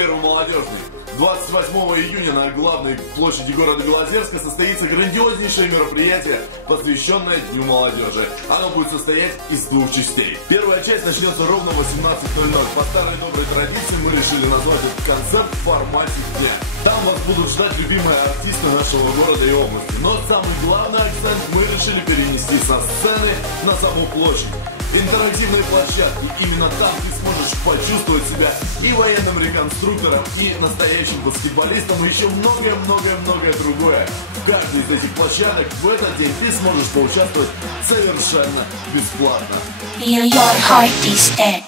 Первый молодежный. 28 июня на главной площади города Белозерска состоится грандиознейшее мероприятие, посвященное Дню молодежи. Оно будет состоять из двух частей. Первая часть начнется ровно в 18:00. По старой доброй традиции мы решили назвать этот концерт в формате дня. Там вас будут ждать любимые артисты нашего города и области. Но самый главный акцент мы решили перенести со сцены на саму площадь. Интерактивные площадки. Именно там ты сможешь почувствовать себя и военным реконструктором, и настоящим баскетболистом, и еще многое-многое другое. В каждой из этих площадок в этот день ты сможешь поучаствовать совершенно бесплатно. Feel your heart is dead.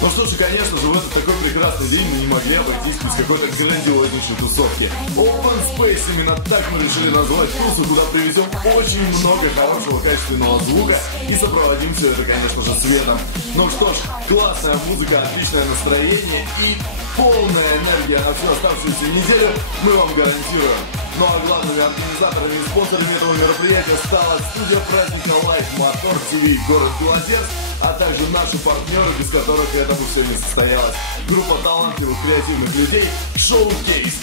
Ну что ж, конечно же, в этот такой прекрасный день мы не могли обойтись без какой-то грандиознейшей тусовки. Open Space, именно так мы решили назвать тусу, куда привезем очень много хорошего качественного звука и сопроводим все это, конечно же, светом. Ну что ж, классная музыка, отличное настроение и полная энергия на всю оставшуюся неделю мы вам гарантируем. Ну а главными организаторами и спонсорами этого мероприятия стала студия праздника Live Motor TV город Белозерск, а также наши партнеры, без которых это бы все не состоялось. Группа талантливых креативных людей Showcase.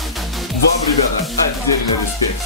Вам, ребята, отдельный респект.